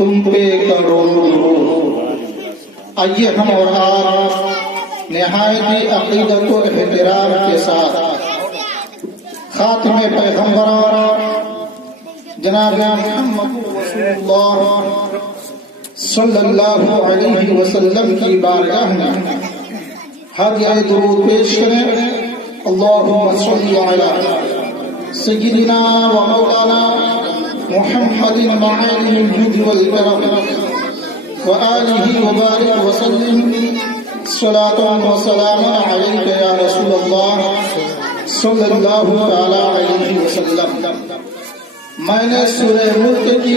تم پہ کروڑوں. آئیے ہم اور آپ نہایت عقیدت و احترام کے ساتھ خاتم پیغمبر جناب محمد رسول اللہ صلی اللہ علیہ وسلم کی بارگاہ میں ہدیہ درود پیش کریں. اللہم صلی علی سیدنا و مولانا محمد معالم الجود والکرم وآلہ وبارک وسلم صلاة و سلام علیک یا رسول اللہ صلی اللہ علیہ وسلم. میں نے سورہ ملک کی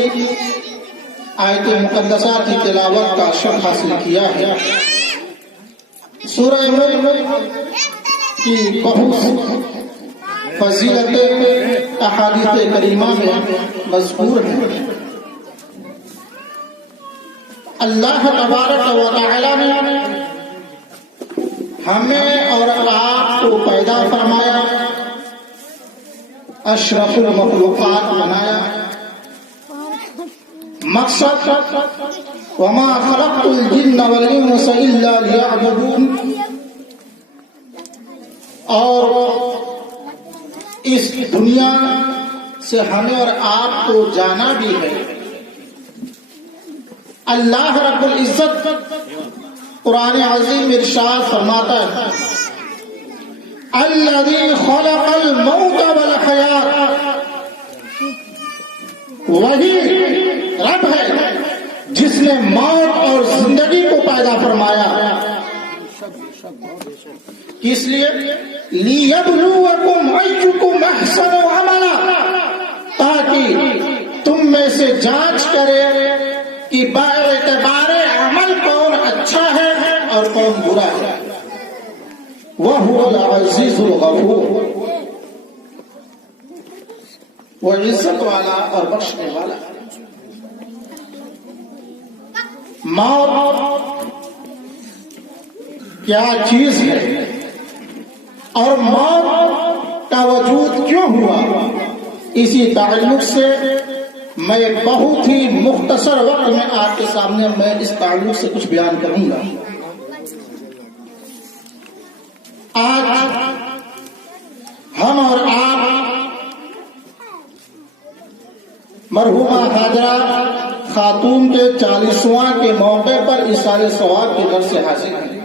آیت مقدسہ کی تلاوت کا شرح حاصل کیا ہے. سورہ ملک کی بہت فضیلت احادیث کریمہ میں مذکور ہے. اللہ تبارک و تعالی نے ہمیں اور آپ کو پیدا فرمایا، اشرف المخلوقات بنایا. مقصد وما خلقت الجن والانس الا ليعبدون، اور اس دنیا سے ہمیں اور آپ کو جانا بھی ہے. اللہ رب العزت قرآن عظیم ارشاد فرماتا ہے الذی خلق الموت والحیات، وہی رب ہے جس نے موت اور زندگی کو پیدا فرمایا. کس لیے؟ لِيَبْلُوَكُمْ أَيُّكُمْ أَحْسَنُ عَمَلًا، تاکہ تم میں سے جانچ کرے کہ باعتبار عمل کون اچھا ہے اور کون برا ہے. وَهُوَ الْعَزِيزُ الْغَفُورُ، وہ عزت والا اور بخشنے والا. موت کیا چیز ہے اور موت کا وجود کیوں ہوا، اسی تعلق سے میں بہت ہی مختصر وقت میں آپ کے سامنے میں اس تعلق سے کچھ بیان کروں گا. آج ہم اور آپ مرحومہ حاجرہ خاتون کے 40واں کے موقع پر اِسارِ ثواب کے در سے حاضر ہیں.